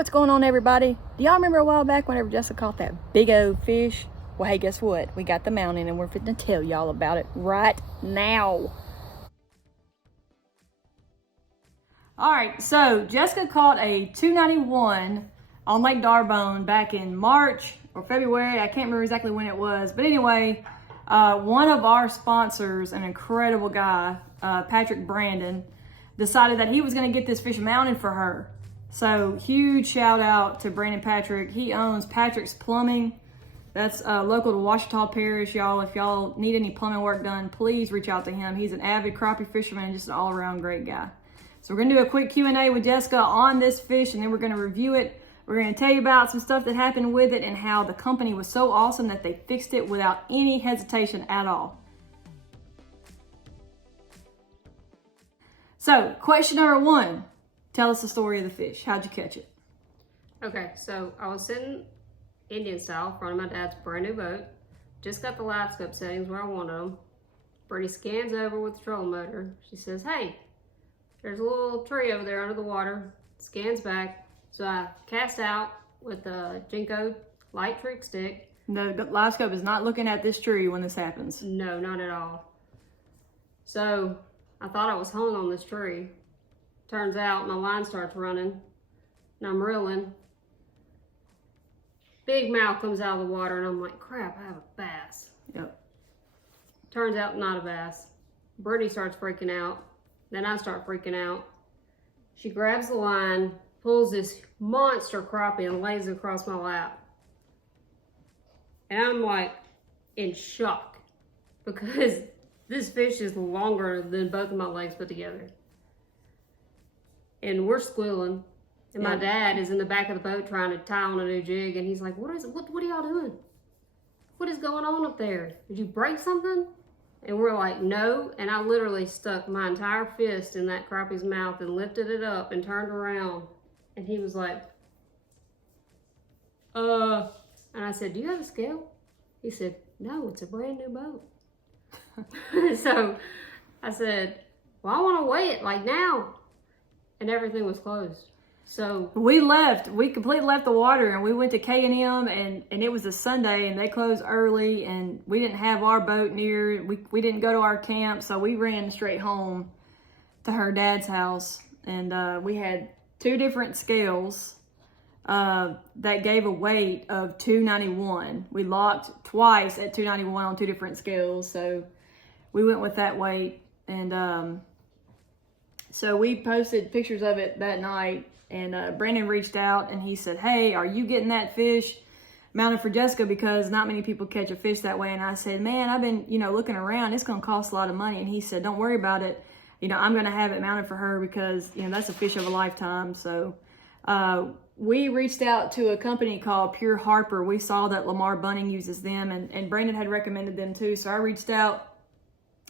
What's going on, everybody? Do y'all remember a while back whenever Jessica caught that big old fish? Well, hey, guess what? We got the mountain and we're fitting to tell y'all about it right now. All right, so Jessica caught a 291 on Lake D'Arbonne back in March or February. I can't remember exactly when it was. But anyway, one of our sponsors, an incredible guy, Patrick Brandon, decided that he was going to get this fish mounted for her. So huge shout out to Brandon Patrick. He owns Patrick's Plumbing. That's local to Ouachita Parish, y'all. If y'all need any plumbing work done, please reach out to him. He's an avid crappie fisherman and just an all-around great guy. So we're gonna do a quick Q&A with Jessica on this fish, and then we're gonna review it. We're gonna tell you about some stuff that happened with it and how the company was so awesome that they fixed it without any hesitation at all. So question number one. Tell us the story of the fish. How'd you catch it? Okay, so I was sitting Indian style in front of my dad's brand new boat. Just got the light scope settings where I wanted them. Brittany scans over with the trolling motor. She says, hey, there's a little tree over there under the water. Scans back. So I cast out with the Jinko light trick stick. No, the live scope is not looking at this tree when this happens. No, not at all. So I thought I was hung on this tree. Turns out my line starts running and I'm reeling. Big mouth comes out of the water and I'm like, crap, I have a bass. Yep. Turns out not a bass. Brittany starts freaking out. Then I start freaking out. She grabs the line, pulls this monster crappie and lays it across my lap. And I'm like in shock because this fish is longer than both of my legs put together. And we're squealing. And my dad is in the back of the boat trying to tie on a new jig. And he's like, what are y'all doing? What is going on up there? Did you break something? And we're like, no. And I literally stuck my entire fist in that crappie's mouth and lifted it up and turned around. And he was like, And I said, do you have a scale? He said, no, it's a brand new boat. So I said, well, I want to weigh it like now. And everything was closed. So we completely left the water and we went to K&M and it was a Sunday and they closed early and we didn't have our boat near, we didn't go to our camp, so we ran straight home to her dad's house. And we had two different scales that gave a weight of 291. We locked twice at 291 on two different scales, so we went with that weight. And so we posted pictures of it that night, and Brandon reached out and he said, hey, are you getting that fish mounted for Jessica? Because not many people catch a fish that way. And I said, man, I've been, looking around. It's going to cost a lot of money. And he said, don't worry about it. I'm going to have it mounted for her because, that's a fish of a lifetime. So we reached out to a company called Pure Harper. We saw that Lamar Bunning uses them, and Brandon had recommended them too. So I reached out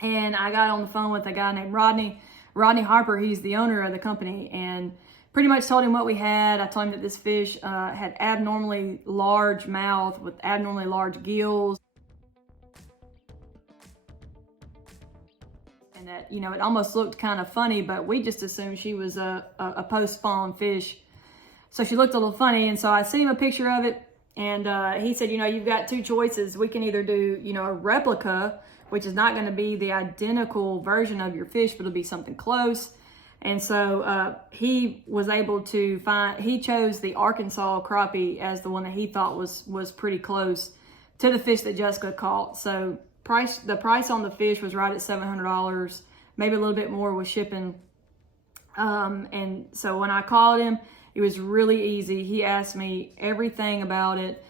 and I got on the phone with a guy named Rodney Harper. He's the owner of the company, and pretty much told him what we had. I told him that this fish had abnormally large mouth with abnormally large gills. And that, it almost looked kind of funny, but we just assumed she was a post-spawn fish. So she looked a little funny, and so I sent him a picture of it, and he said, you've got two choices. We can either do, a replica, which is not going to be the identical version of your fish, but it'll be something close. And so he was able to he chose the Arkansas crappie as the one that he thought was pretty close to the fish that Jessica caught. So the price on the fish was right at $700, maybe a little bit more with shipping. And so when I called him, it was really easy. He asked me everything about it.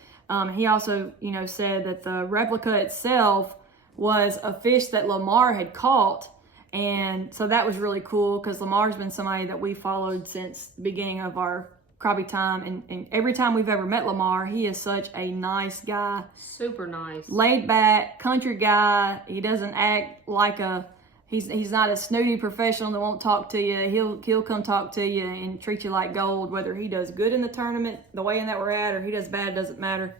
He also, said that the replica itself was a fish that Lamar had caught. And so that was really cool because Lamar's been somebody that we followed since the beginning of our crappie time. And every time we've ever met Lamar, he is such a nice guy. Super nice. Laid back, country guy. He doesn't act like he's not a snooty professional that won't talk to you. He'll come talk to you and treat you like gold, whether he does good in the tournament, the way in that we're at, or he does bad, doesn't matter.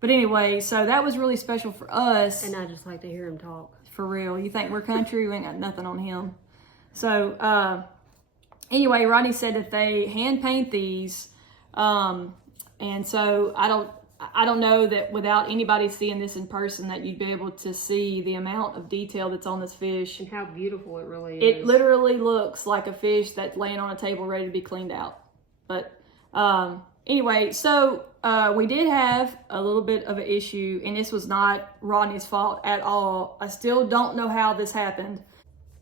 But anyway, so that was really special for us. And I just like to hear him talk. For real. You think we're country? We ain't got nothing on him. So anyway, Rodney said that they hand paint these And so I don't know that without anybody seeing this in person that you'd be able to see the amount of detail that's on this fish. And how beautiful it really is. It literally looks like a fish that's laying on a table ready to be cleaned out. But anyway, so we did have a little bit of an issue, and this was not Rodney's fault at all. I still don't know how this happened.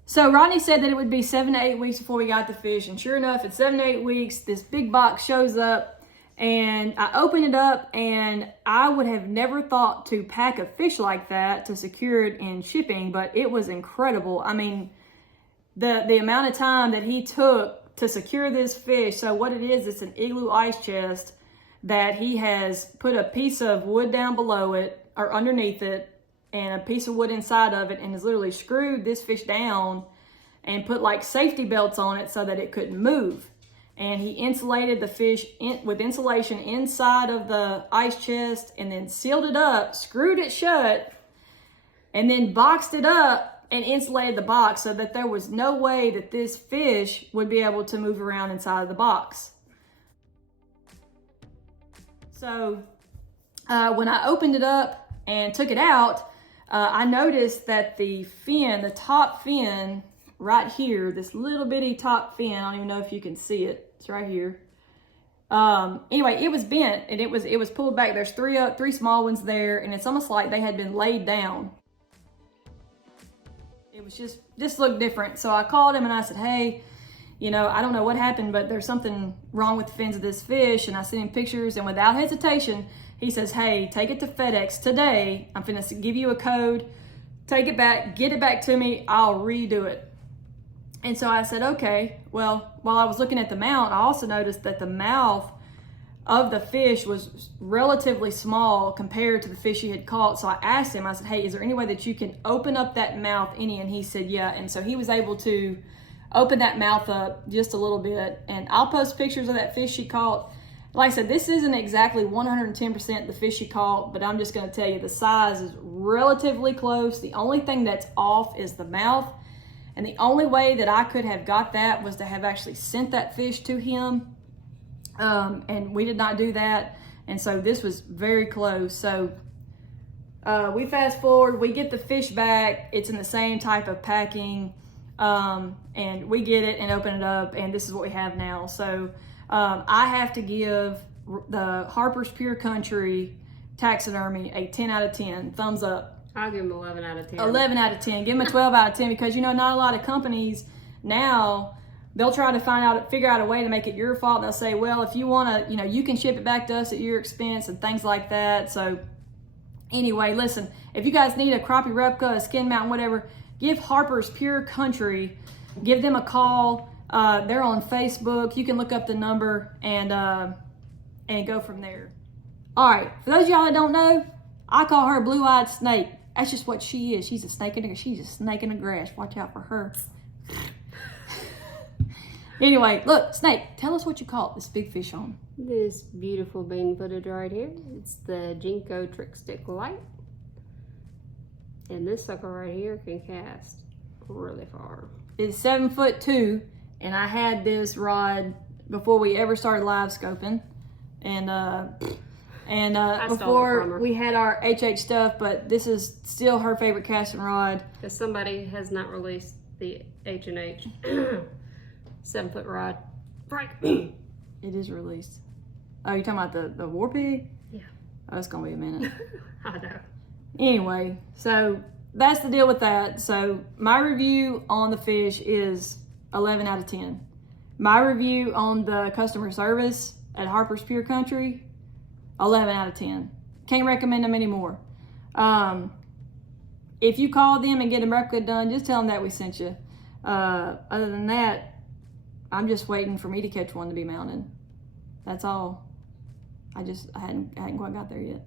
So Rodney said that it would be 7 to 8 weeks before we got the fish, and sure enough, at 7 to 8 weeks, this big box shows up, and I open it up, and I would have never thought to pack a fish like that to secure it in shipping, but it was incredible. I mean, the amount of time that he took to secure this fish. So what it is, it's an igloo ice chest that he has put a piece of wood down below it, or underneath it, and a piece of wood inside of it, and has literally screwed this fish down and put like safety belts on it so that it couldn't move. And he insulated the fish with insulation inside of the ice chest, and then sealed it up, screwed it shut, and then boxed it up and insulated the box so that there was no way that this fish would be able to move around inside of the box. So when I opened it up and took it out, I noticed that the fin, the top fin right here, this little bitty top fin, I don't even know if you can see it. It's right here. Anyway, it was bent, and it was pulled back. There's three small ones there, and it's almost like they had been laid down. It was just looked different. So I called him and I said, hey, you know, I don't know what happened, but there's something wrong with the fins of this fish. And I sent him pictures, and without hesitation, he says, hey, take it to FedEx today. I'm finna give you a code. Take it back, get it back to me. I'll redo it. And so I said, okay. Well, while I was looking at the mount, I also noticed that the mouth of the fish was relatively small compared to the fish he had caught. So I asked him, I said, hey, is there any way that you can open up that mouth any? And he said, yeah. And so he was able to open that mouth up just a little bit. And I'll post pictures of that fish he caught. Like I said, this isn't exactly 110% the fish he caught, but I'm just going to tell you the size is relatively close. The only thing that's off is the mouth. And the only way that I could have got that was to have actually sent that fish to him. And we did not do that. And so this was very close. So we fast forward, we get the fish back. It's in the same type of packing. And we get it and open it up, and this is what we have now. So I have to give the Harper's Pure Country Taxidermy a 10 out of 10, thumbs up. I'll give him 11 out of 10. 11 out of 10. Give him a 12 out of 10 because, you know, not a lot of companies now, they'll try to figure out a way to make it your fault. They'll say, well, if you want to, you know, you can ship it back to us at your expense and things like that. So anyway, listen, if you guys need a crappie replica, a skin mount, whatever, give Harper's Pure Country, give them a call. They're on Facebook. You can look up the number and go from there. All right, for those of y'all that don't know, I call her Blue-Eyed Snake. That's just what she is. She's a snake in the grass. Watch out for her. Anyway, look, Snake, tell us what you caught this big fish on. This beautiful bean footage right here. It's the Jinko Trick Stick Light. And this sucker right here can cast really far. It's 7'2", and I had this rod before we ever started live scoping. And before we had our HH stuff, but this is still her favorite casting rod. Because somebody has not released the H&H 7-foot rod. Frank. It is released. Oh, you're talking about the War Pig? Yeah. Oh, it's gonna be a minute. I know. Anyway, so that's the deal with that. So my review on the fish is 11 out of 10. My review on the customer service at Harper's Pure Country, 11 out of 10. Can't recommend them anymore. If you call them and get a replica done, just tell them that we sent you. Other than that, I'm just waiting for me to catch one to be mounted. That's all. I hadn't quite got there yet.